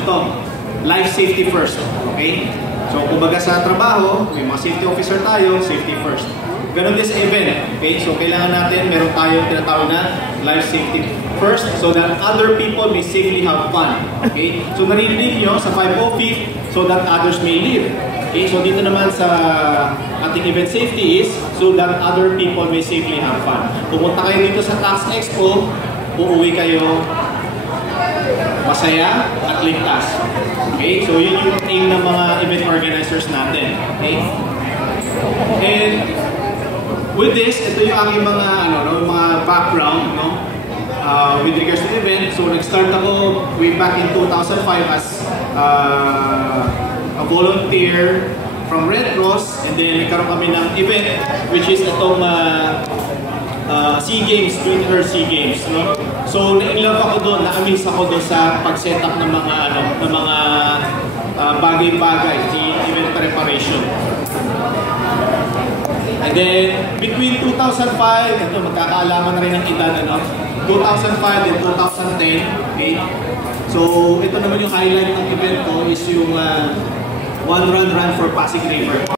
ito, life safety first. Okay? So, kumbaga sa trabaho, may mga safety officer tayo, safety first. Ganon din sa event. Okay? So, kailangan natin, meron tayong tinatawag na life safety first so that other people may safely have fun. Okay? So, narinig nyo sa 505 so that others may live. Okay? So, dito naman sa ating event safety is so that other people may safely have fun. Pumunta kayo dito sa Tax Expo, uuwi kayo masaya at ligtas. Okay? So, yun yung aim ng mga event organizers natin. Okay? And with this, ito yung aking mga, mga background, with regards to the event. So, nag-start ako way back in 2005 as a volunteer from Red Cross, and then nagkaroon kami ng event, which is itong SEA Games, Junior SEA Games, no? So, na-inlove ako doon, na-amaze ako doon sa pag-setup ng mga, bagay-bagay, event preparation. And then, between 2005, ito, magkakaalaman na rin ng edad, 2005 and 2010, okay? So, ito naman yung highlight ng event ko is yung One Run Run for Pasig River.